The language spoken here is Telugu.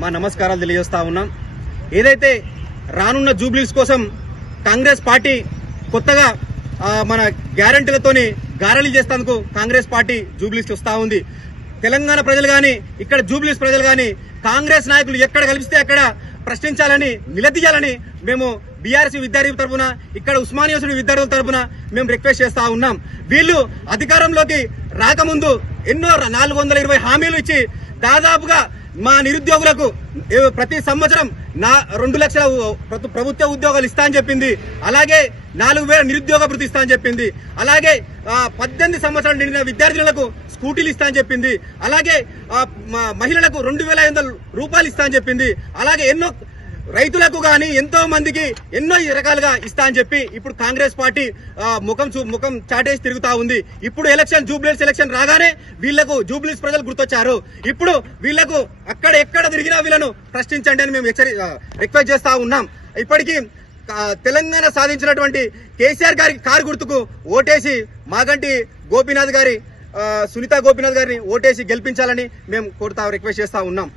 మా నమస్కారాలు తెలియజేస్తా ఉన్నాం. ఏదైతే రానున్న జూబ్లీస్ కోసం కాంగ్రెస్ పార్టీ కొత్తగా మన గ్యారంటీలతోని గారళీ చేసేందుకు కాంగ్రెస్ పార్టీ జూబ్లీస్ వస్తా ఉంది. తెలంగాణ ప్రజలు గాని ఇక్కడ జూబ్లీస్ ప్రజలు గాని కాంగ్రెస్ నాయకులు ఎక్కడ కల్పిస్తే అక్కడ ప్రశ్నించాలని నిలదీయాలని మేము బీఆర్ఎస్ విద్యార్థుల తరఫున ఇక్కడ ఉస్మానియా విద్యార్థుల తరఫున మేము రిక్వెస్ట్ చేస్తా ఉన్నాం. వీళ్ళు అధికారంలోకి రాకముందు ఎన్నో 420 హామీలు ఇచ్చి దాదాపుగా మా నిరుద్యోగులకు ప్రతి సంవత్సరం 2 లక్షల ప్రభుత్వ ఉద్యోగాలు ఇస్తా అని చెప్పింది. అలాగే 4,000 నిరుద్యోగ భృతి ఇస్తా అని చెప్పింది. అలాగే 18 సంవత్సరాలు నిండిన విద్యార్థులకు స్కూటీలు ఇస్తా అని చెప్పింది. అలాగే మహిళలకు 2,500 రూపాయలు ఇస్తా అని చెప్పింది. అలాగే ఎన్నో రైతులకు గాని ఎంతో మందికి ఎన్నో రకాలుగా ఇస్తా అని చెప్పి ఇప్పుడు కాంగ్రెస్ పార్టీ ముఖం చాటేసి తిరుగుతా ఉంది. ఇప్పుడు జూబ్లీస్ ఎలక్షన్ రాగానే వీళ్లకు జూబ్లీస్ ప్రజలు గుర్తొచ్చారు. ఇప్పుడు వీళ్లకు ఎక్కడ తిరిగినా వీళ్ళను ప్రశ్నించండి అని మేము రిక్వెస్ట్ చేస్తా ఉన్నాం. ఇప్పటికీ తెలంగాణ సాధించినటువంటి కేసీఆర్ గారికి కారు గుర్తుకు ఓటేసి మాగంటి గోపీనాథ్ గారి సునీత గోపీనాథ్ గారిని ఓటేసి గెలిపించాలని మేము రిక్వెస్ట్ చేస్తా ఉన్నాం.